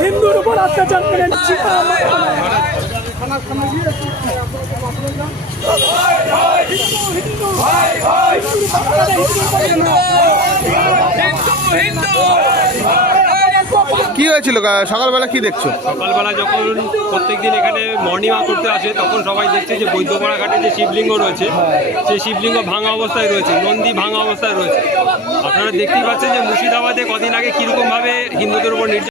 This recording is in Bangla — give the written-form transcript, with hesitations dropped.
হিন্দুর উপর অত্যাচার করে কি হয়েছিল সকালবেলা? কি দেখছো? সকালবেলা যখন প্রত্যেকদিন এখানে মর্নিং ওয়াক করতে আসে তখন সবাই দেখছে যে বৈদ্যপাড়া ঘাটে যে শিবলিঙ্গ রয়েছে সেই শিবলিঙ্গ ভাঙা অবস্থায় রয়েছে, নন্দী ভাঙা অবস্থায় রয়েছে। আপনারা দেখতেই পাচ্ছেন যে মুর্শিদাবাদে কদিন আগে কীরকমভাবে হিন্দুদের উপর